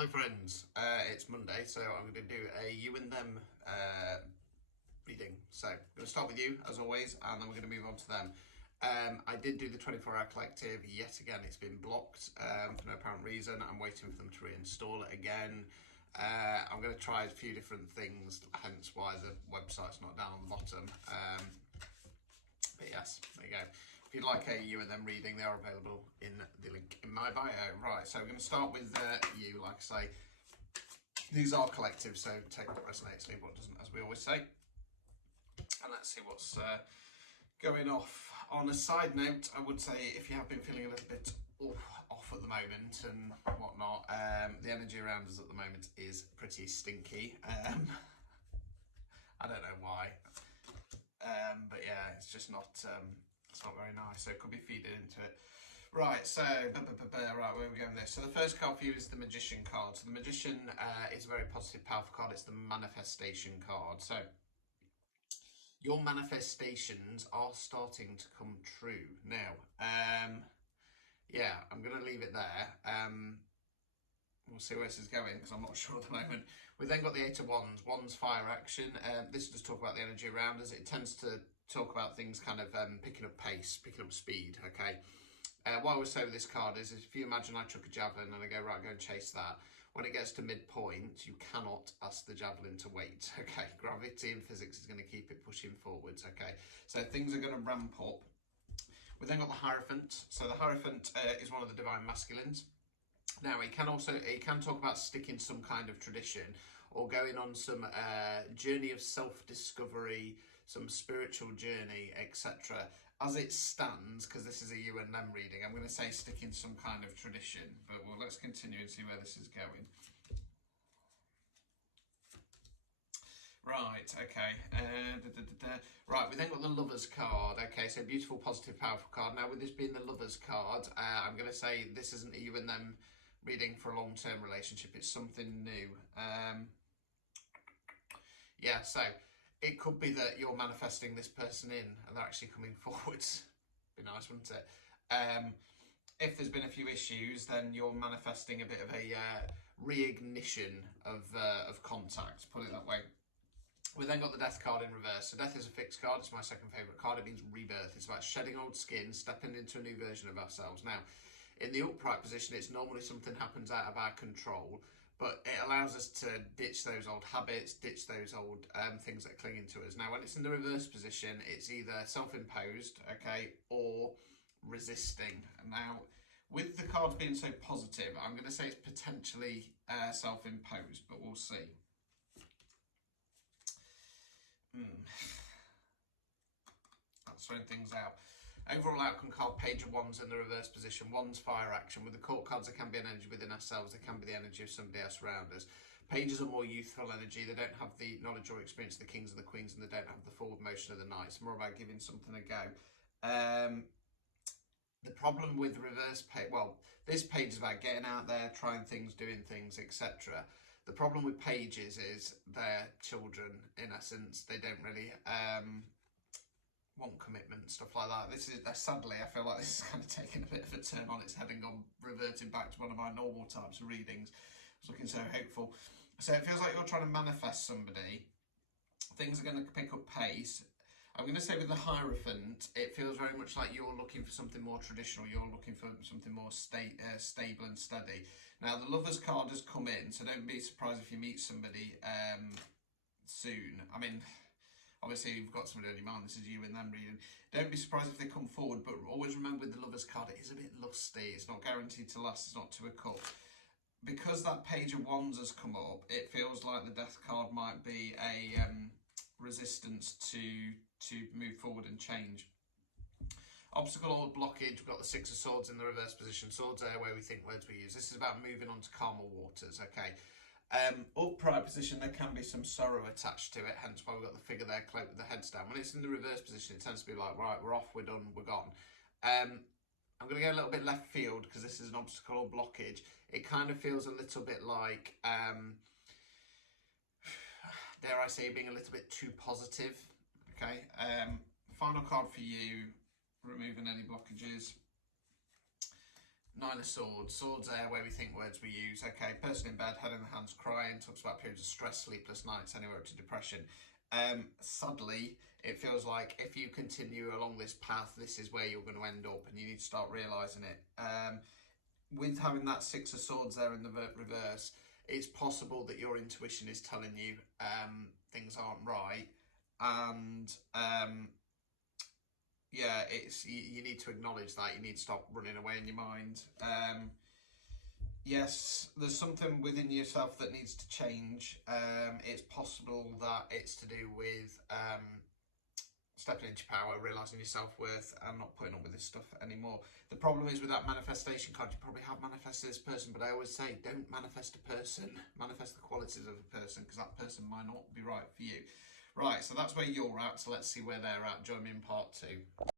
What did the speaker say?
Hello friends, it's Monday, so I'm going to do a you and them reading. So I'm going to start with you as always, and then we're going to move on to them. I did do the 24-hour collective yet again. It's been blocked for no apparent reason. I'm waiting for them to reinstall it again. I'm going to try a few different things, hence why the website's not down on the bottom. But yes, there you go. If you'd like a you and them reading, they are available in the link in my bio. Right, so we're going to start with you. Like I say, these are collective, so take what resonates, leave what doesn't, as we always say. And let's see what's going off. On a side note, I would say if you have been feeling a little bit off at the moment and whatnot, the energy around us at the moment is pretty stinky. I don't know why, but yeah, it's just not. It's not very nice, so it could be feeding into it. Right, so, right, where are we going with this? So the first card for you is the Magician card. So the Magician is a very positive, powerful card. It's the manifestation card. So your manifestations are starting to come true now. Yeah, I'm going to leave it there. We'll see where this is going because I'm not sure at the moment. We then got the Eight of Wands. Wands fire action. This does talk about the energy around us. It tends to talk about things kind of picking up pace, picking up speed, okay? What I would say with this card is if you imagine I chuck a javelin and I go, right, go and chase that. When it gets to midpoint, you cannot ask the javelin to wait, okay? Gravity and physics is going to keep it pushing forwards, okay? So things are going to ramp up. We then got the Hierophant. So the Hierophant is one of the divine masculines. Now, it can talk about sticking some kind of tradition or going on some journey of self-discovery, some spiritual journey, etc. As it stands, because this is a you and them reading, I'm going to say sticking some kind of tradition, but let's continue and see where this is going. Right, okay. Right, we then got the Lovers card. Okay, so beautiful, positive, powerful card. Now, with this being the Lovers card, I'm going to say this isn't a you and them reading for a long-term relationship. It's something new. Yeah, so it could be that you're manifesting this person in and they're actually coming forwards. Be nice, wouldn't it? If there's been a few issues, then you're manifesting a bit of a reignition of contact, put it that way. We then got the Death card in reverse. So Death is a fixed card. It's my second favourite card. It means rebirth. It's about shedding old skin, stepping into a new version of ourselves. Now, in the upright position, it's normally something happens out of our control, but it allows us to ditch those old habits, ditch those old things that are clinging to us. Now, when it's in the reverse position, it's either self-imposed, okay, or resisting. Now, with the cards being so positive, I'm going to say it's potentially self-imposed, but we'll see. That's throwing things out. Overall outcome card, Page of Wands in the reverse position. Wands fire action. With the court cards, there can be an energy within ourselves. There can be the energy of somebody else around us. Pages are more youthful energy. They don't have the knowledge or experience of the kings and the queens, and they don't have the forward motion of the knights. It's more about giving something a go. The problem with reverse page, well, this page is about getting out there, trying things, doing things, etc. The problem with pages is they're children, in essence. They don't really want commitment, stuff like that. Sadly, I feel like this is kind of taking a bit of a turn on its head and gone reverting back to one of my normal types of readings. I was looking so hopeful. So it feels like you're trying to manifest somebody. Things are going to pick up pace. I'm going to say with the Hierophant, it feels very much like you're looking for something more traditional. You're looking for something more stable and steady. Now, the Lovers card has come in, so don't be surprised if you meet somebody soon. I mean, obviously, you've got somebody on your mind. This is you and them reading. Don't be surprised if they come forward, but always remember with the Lovers card, it is a bit lusty. It's not guaranteed to last. It's not to a cup. Because that Page of Wands has come up, it feels like the Death card might be a resistance to move forward and change. Obstacle or blockage, we've got the Six of Swords in the reverse position. Swords are where we think, words we use. This is about moving on to calmer waters, okay? Upright position, there can be some sorrow attached to it, hence why we've got the figure there cloaked with the heads down. When it's in the reverse position, it tends to be like, right, we're off, we're done, we're gone. I'm going to go a little bit left field because this is an obstacle or blockage. It kind of feels a little bit like, dare I say, being a little bit too positive, okay? Final card for you, removing any blockages. Nine of Swords. Swords are where we think words we use. Okay, person in bed, head in the hands, crying, talks about periods of stress, sleepless nights, anywhere up to depression. Sadly, it feels like if you continue along this path, this is where you're going to end up, and you need to start realising it. With having that Six of Swords there in the reverse, it's possible that your intuition is telling you things aren't right, and yeah, it's you need to acknowledge that. You need to stop running away in your mind. Yes, there's something within yourself that needs to change. It's possible that it's to do with stepping into power, realising your self-worth, and not putting up with this stuff anymore. The problem is with that manifestation card, you probably have manifested this person, but I always say, don't manifest a person, manifest the qualities of a person, because that person might not be right for you. Right, so that's where you're at, so let's see where they're at. Join me in part 2.